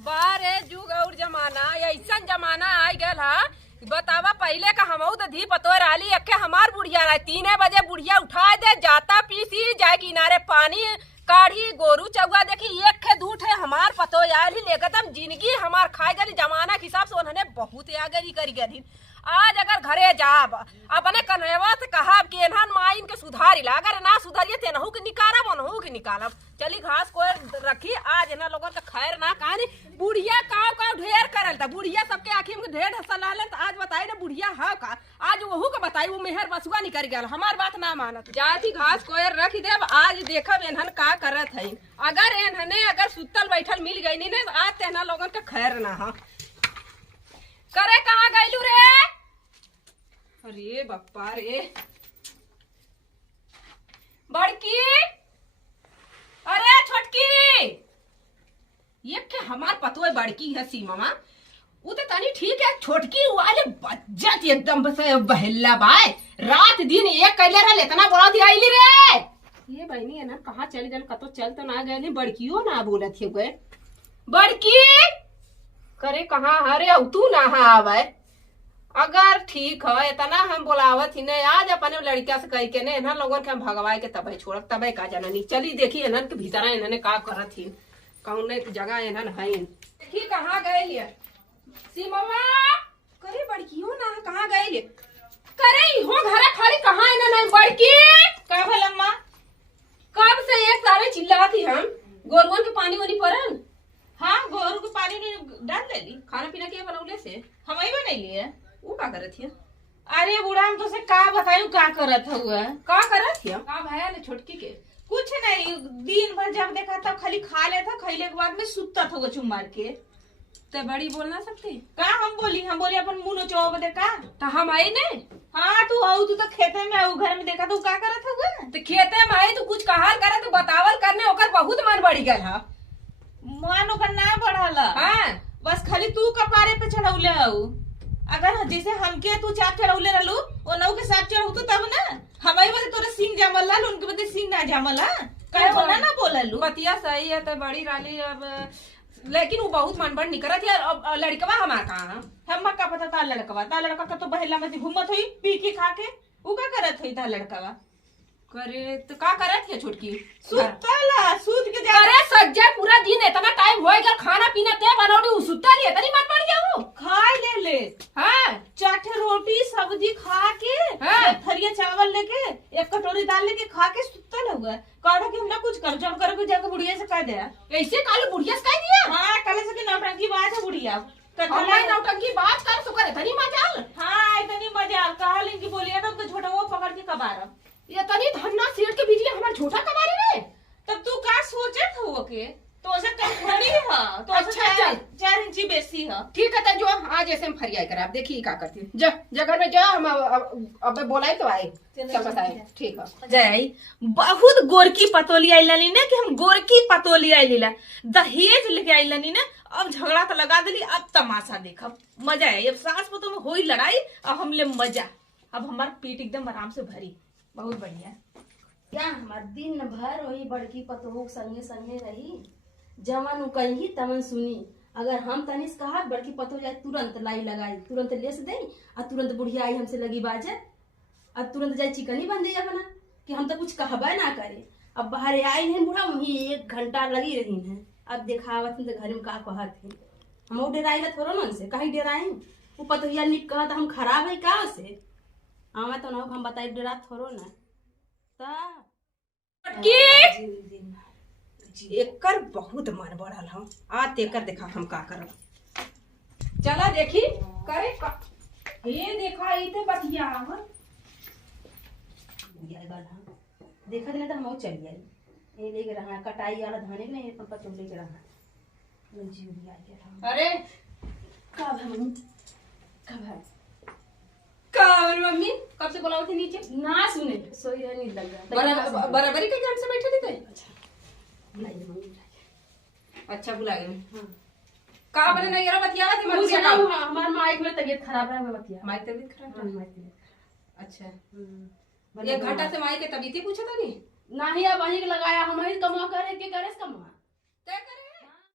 बारे जुग और जमाना ऐसा जमाना आ गया हा। बतावा पहले का हम तो धी पतो रही अखे हमार बुढ़िया रहा 3 बजे बुढ़िया उठा दे जाता पीसी जाए किनारे पानी काढ़ी गोरू चौवा देखी एक खे दूठ है हमार पतो यार ही लेकर जिंदगी हमार खाए गली जमाना के हिसाब से उन्होंने बहुत आगे करी गई। आज अगर घरे जाब अपने कन्हैया से कहा कि एनहन माइन के सुधारी ला, अगर ना सुधारिए तेनहू के निकालब ओनहू के निकालब। चली घास को रखी आज एना लोगन का खैर ना कहानी। बुढ़िया काव काव ढेर करल था, बुढ़िया सबके आँखी में ढेर हंसल रहल। आज बताई ना बुढ़िया हा का, आज वहू का बताई वो मेहर बसुआ निकल गया हमार बात ना मानत। जाती घास को रख देब आज देखब एनहन का करत है। अगर एनहने अगर सुतल बैठल मिल गई नहीं ना आज तेना लोगन का खैर ना हा। करे कहाँ गईलू रे? अरे बप्पा रे बड़की, अरे छोटकी, ये क्या हमार पतो है बड़की है सीमा वो तो तनी ठीक है। छोटकी वाले बज्जत एकदम से बहल्ला बाय रात दिन एक कैले रहा इतना बड़ा दिया रे। ये बहनी है ना कहाँ चली गल कतो चल तो ना गए बड़कियो ना बोलत है गए बड़की करे कहाँ हरे तू ना आवे। अगर ठीक है इतना हम बोलावत ही नहीं आज अपने लड़किया से कह के नहीं लोगों के हम भगवाए के तबे छोड़ तबे का जननी चली देखी इन्हन के भीतर इन्होंने का करत ही कौन जगह इन्हन है देखी कहाँ गए सीमा करे बड़कियो ना कहाँ गए करे हो घरे खाली कहाँ इन्हन बड़की का भलम्मा कब से एक सारे चिल्लाती हम गोरुओं के पानी वानी परन। हाँ गोरू के पानी डाल देली। खाना पीना के बनौले से हम ही बनैली है। वो का करत है? अरे बूढ़ा हम तो से का बतायूं का करत हुआ का करत है का भैया ने छोटकी के कुछ नहीं दिन भर जब देखा तब खाली खा लेता खैले के बाद में सुतत होगा चुम मार के। तो बड़ी बोल ना सकती का हम बोली अपन मुंह नोचो बदे का तो हम आई नहीं। हाँ तू आओ तू तो खेते में आओ घर में देखा तू का करत हुआ तो खेते में आई तू कुछ कहार करे तो बतावल करने ओकर बहुत मन बढ़ी गया है। मन ओकर ना बढ़ला हाँ बस खाली तू कपारे पे चढ़ौले आओ। अगर जैसे हमके तू चाप चढ़ौले रहलू वो नौ के साथ चढ़ौतू तब ना हमारी वजह तोरा सिंह जामल लाल उनके वजह सिंह ना जामल कहे बोला ना बोललू बतिया सही है तो बड़ी राली अब लेकिन वो बहुत मन बढ़ निकलत है। अब लड़कवा हमार कहाँ हम का पता ता लड़का का तो बहेला में घूमत हुई पी के खा के वो का करत हुई ता लड़कावा करे तो का करत है छोटकी सुतला सूत के जा करे सज्जा पूरा दिन इतना टाइम हो गया खाना पीना ते बनौनी उ सुतता नहीं तनी मन बढ़ गया वो खा ले हां चाटे रोटी सब्जी खा के थरिया चावल लेके एक कटोरी दाल लेके खा के सुतल होगा कहता कि हम ना कुछ कर जब करो जाके बुढ़िया से कह दे ऐसे काले बुढ़िया से कह दिया। हां कल से की नौटंकी बात है बुढ़िया कटला नौटंकी बात कर तो करे तनी मजाल। हां इतनी मजाल कहलिन की बोलिए तो छोटा वो पकड़ के कबार ये तनी धन्ना सेठ के बिजली हमार झूठा कबारी रे। तब तू का सोचत हो के तो से कम थोड़ी है तो अच्छा 4 इंची बेसी है। ठीक है जो आज ऐसे हम फरियाई कर आप देखिए का करती जा जगह में जा हम अब बोलाई तो आए सब बताए ठीक है जय बहुत गोरकी पतोली आइलानी ना कि हम गोरकी पतोली आइला दहेज लेके आइलानी ना अब झगड़ा तो लगा दिली अब तमाशा देखब मजा है। अब सास पतो में होई लड़ाई अब हमले मजा अब हमार पेट एकदम आराम से भरी बहुत बढ़िया। क्या हमार दिन भर वही बड़की पतोह संगे संगे रही जमन कही तमन सुनी। अगर हम तनिस कहा बड़की पतोह जाए तुरंत लाई लगाई तुरंत लेस दे और तुरंत बुढ़िया आई हमसे लगी बाजे और तुरंत जाए चिकनी बन जाए अपना कि हम तो कुछ कहबे ना करे। अब बाहर आई है बुढ़ा वही 1 घंटा लगी रही है अब देखावत तो घर में का कहत है हम डेराई थोड़ा मन से कहीं डेराई वो पतोहिया निक कहत हम खराब है का से आवा तो ना हम बताई डेरा थोड़ो ना एकर बहुत मन बढ़ल हम आज तेकर देखा हम का करब चला देखी करे ये देखा इते बतिया हम देखा नहीं तो हम चल जाए ये लेके रहा कटाई वाला धाने के नहीं पंपा चुम लेके रहा अरे कब हम कब है कब मम्मी कब से बोलाओ थे नीचे ना सुने सोई रह नहीं लगा बराबरी के काम से बैठे थे। बुलाई मम्मी अच्छा बुला गए हां का बने नहीं यार बतियावा थी मम्मी से हमार माइक में तबीयत खराब है मैं बतिया माइक तबीयत खराब है माइक अच्छा 1 घंटा से माई के तबीयत ही पूछा था नहीं ना ही अब वही लगाया हम ही कमा करे के करे कमा